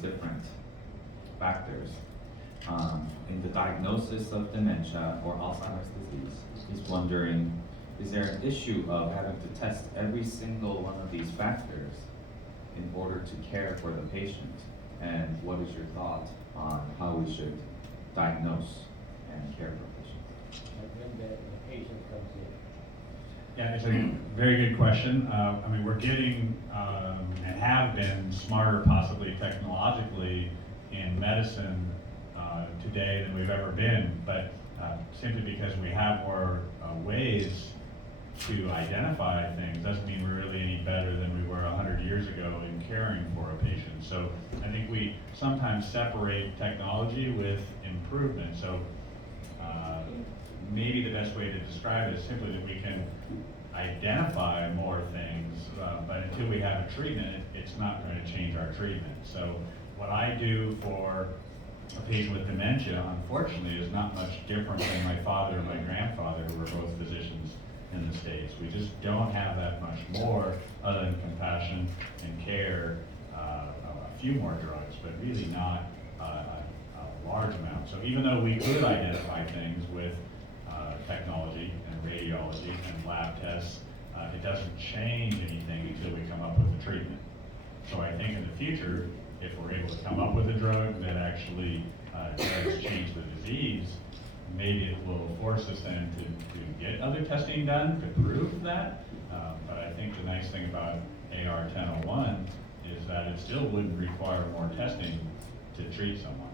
different factors in the diagnosis of dementia or Alzheimer's disease. He's wondering, is there an issue of having to test every single one of these factors in order to care for the patient? And what is your thought on how we should diagnose and care for patients? When the patient comes in. Yeah, it's a very good question. I mean, we're getting and have been smarter, possibly technologically, in medicine today than we've ever been, but simply because we have more ways to identify things doesn't mean we're really any better than we were 100 years ago in caring for a patient. So I think we sometimes separate technology with improvement. So maybe the best way to describe it is simply that we can identify more things, but until we have a treatment, it's not going to change our treatment. So what I do for a patient with dementia, unfortunately, is not much different than my father and my grandfather, who were both physicians in the States. We just don't have that much more other than compassion and care, a few more drugs, but really not a large amount. So even though we could identify things with technology and radiology and lab tests, it doesn't change anything until we come up with a treatment. So I think in the future, if we're able to come up with a drug that actually does change the disease, maybe it will force us then to get other testing done to prove that. But I think the nice thing about AR 1001 is that it still wouldn't require more testing to treat someone.